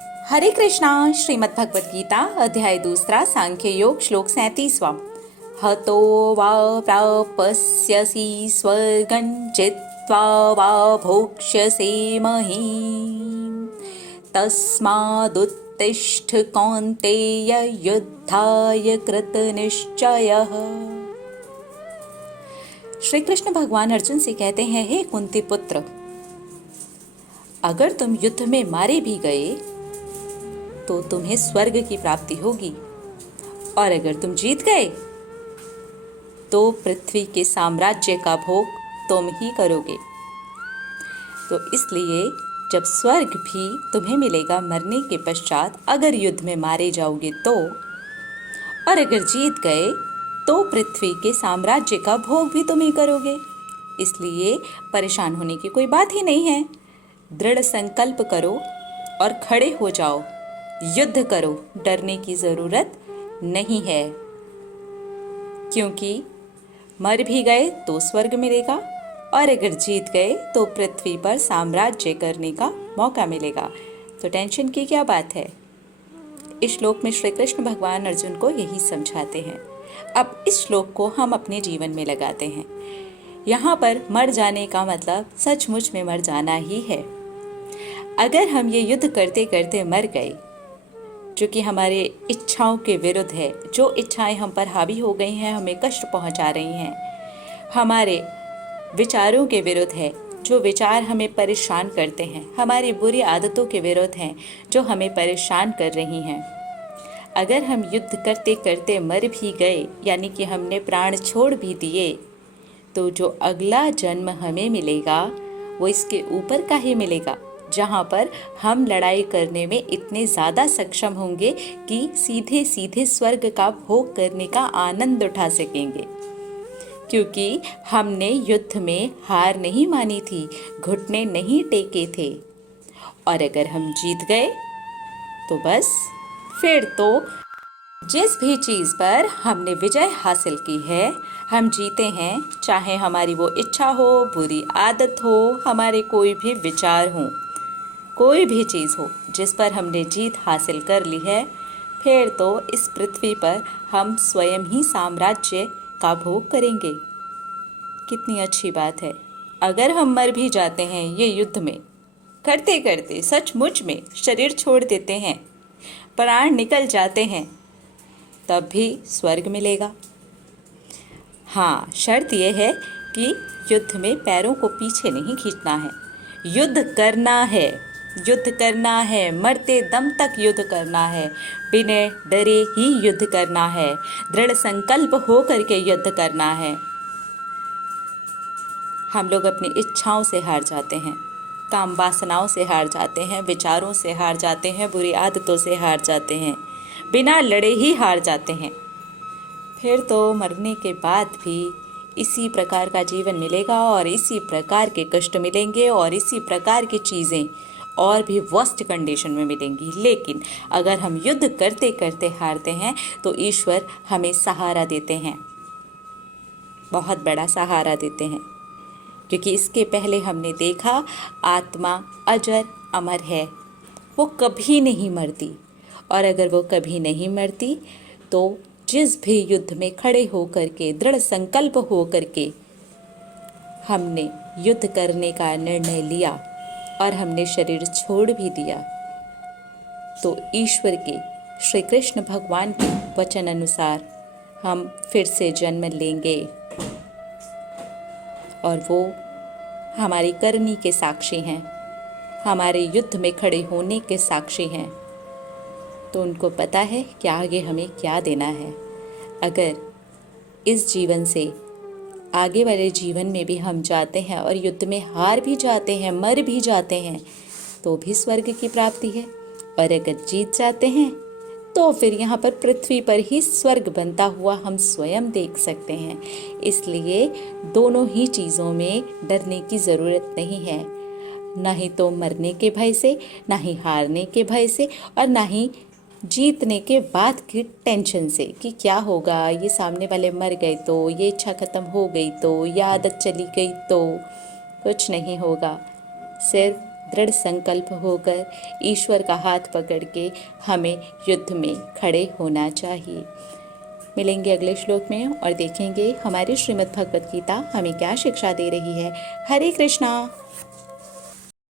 हरे कृष्णा। श्रीमद् भगवद गीता अध्याय 2 सांख्य योग श्लोक 37वां। हतो वा प्राप्स्यसि स्वर्गं जित्वा वा भोक्ष्यसे महीम् तस्मादुत्तिष्ठ कौन्तेय युद्धाय कृतनिश्चयः। श्री कृष्ण भगवान अर्जुन से कहते हैं, हे कुंती पुत्र, अगर तुम युद्ध में मारे भी गए तो तुम्हें स्वर्ग की प्राप्ति होगी, और अगर तुम जीत गए तो पृथ्वी के साम्राज्य का भोग तुम ही करोगे। तो इसलिए जब स्वर्ग भी तुम्हें मिलेगा मरने के पश्चात, अगर युद्ध में मारे जाओगे तो, और अगर जीत गए तो पृथ्वी के साम्राज्य का भोग भी तुम ही करोगे। इसलिए परेशान होने की कोई बात ही नहीं है। दृढ़ संकल्प करो और खड़े हो जाओ, युद्ध करो, डरने की जरूरत नहीं है, क्योंकि मर भी गए तो स्वर्ग मिलेगा, और अगर जीत गए तो पृथ्वी पर साम्राज्य करने का मौका मिलेगा। तो टेंशन की क्या बात है। इस श्लोक में श्री कृष्ण भगवान अर्जुन को यही समझाते हैं। अब इस श्लोक को हम अपने जीवन में लगाते हैं। यहाँ पर मर जाने का मतलब सचमुच में मर जाना ही है। अगर हम ये युद्ध करते करते मर गए, जो कि हमारे इच्छाओं के विरुद्ध है, जो इच्छाएं हम पर हावी हो गई हैं, हमें कष्ट पहुंचा रही हैं, हमारे विचारों के विरुद्ध है, जो विचार हमें परेशान करते हैं, हमारी बुरी आदतों के विरुद्ध हैं, जो हमें परेशान कर रही हैं। अगर हम युद्ध करते करते मर भी गए, यानी कि हमने प्राण छोड़ भी दिए, तो जो अगला जन्म हमें मिलेगा वो इसके ऊपर का ही मिलेगा, जहाँ पर हम लड़ाई करने में इतने ज़्यादा सक्षम होंगे कि सीधे सीधे स्वर्ग का भोग करने का आनंद उठा सकेंगे, क्योंकि हमने युद्ध में हार नहीं मानी थी, घुटने नहीं टेके थे। और अगर हम जीत गए तो बस, फिर तो जिस भी चीज़ पर हमने विजय हासिल की है, हम जीते हैं, चाहे हमारी वो इच्छा हो, बुरी आदत हो, हमारे कोई भी विचार हो, कोई भी चीज़ हो जिस पर हमने जीत हासिल कर ली है, फिर तो इस पृथ्वी पर हम स्वयं ही साम्राज्य का भोग करेंगे। कितनी अच्छी बात है। अगर हम मर भी जाते हैं ये युद्ध में करते करते, सचमुच में शरीर छोड़ देते हैं, प्राण निकल जाते हैं, तब भी स्वर्ग मिलेगा। हाँ, शर्त यह है कि युद्ध में पैरों को पीछे नहीं खींचना है, युद्ध करना है, युद्ध करना है, मरते दम तक युद्ध करना है, बिना डरे ही युद्ध करना है, दृढ़ संकल्प हो करके युद्ध करना है। हम लोग अपनी इच्छाओं से हार जाते हैं, काम वासनाओं से हार जाते हैं, विचारों से हार जाते हैं, बुरी आदतों से हार जाते हैं, बिना लड़े ही हार जाते हैं। फिर तो मरने के बाद भी इसी प्रकार का जीवन मिलेगा, और इसी प्रकार के कष्ट मिलेंगे, और इसी प्रकार की चीज़ें और भी वर्स्ट कंडीशन में मिलेंगी। लेकिन अगर हम युद्ध करते करते हारते हैं तो ईश्वर हमें सहारा देते हैं, बहुत बड़ा सहारा देते हैं, क्योंकि इसके पहले हमने देखा आत्मा अजर अमर है, वो कभी नहीं मरती। और अगर वो कभी नहीं मरती तो जिस भी युद्ध में खड़े होकर के, दृढ़ संकल्प हो करके हमने युद्ध करने का निर्णय लिया और हमने शरीर छोड़ भी दिया, तो ईश्वर के, श्री कृष्ण भगवान के वचन अनुसार हम फिर से जन्म लेंगे, और वो हमारी करनी के साक्षी हैं, हमारे युद्ध में खड़े होने के साक्षी हैं। तो उनको पता है कि आगे हमें क्या देना है। अगर इस जीवन से आगे वाले जीवन में भी हम जाते हैं और युद्ध में हार भी जाते हैं, मर भी जाते हैं, तो भी स्वर्ग की प्राप्ति है। और अगर जीत जाते हैं तो फिर यहाँ पर पृथ्वी पर ही स्वर्ग बनता हुआ हम स्वयं देख सकते हैं। इसलिए दोनों ही चीज़ों में डरने की ज़रूरत नहीं है, ना ही तो मरने के भय से, ना ही हारने के भय से, और ना ही जीतने के बाद की टेंशन से कि क्या होगा, ये सामने वाले मर गए तो, ये इच्छा खत्म हो गई तो, ये आदत चली गई तो। कुछ नहीं होगा, सिर्फ दृढ़ संकल्प होकर ईश्वर का हाथ पकड़ के हमें युद्ध में खड़े होना चाहिए। मिलेंगे अगले श्लोक में और देखेंगे हमारी श्रीमद् भगवत गीता हमें क्या शिक्षा दे रही है। हरे कृष्णा।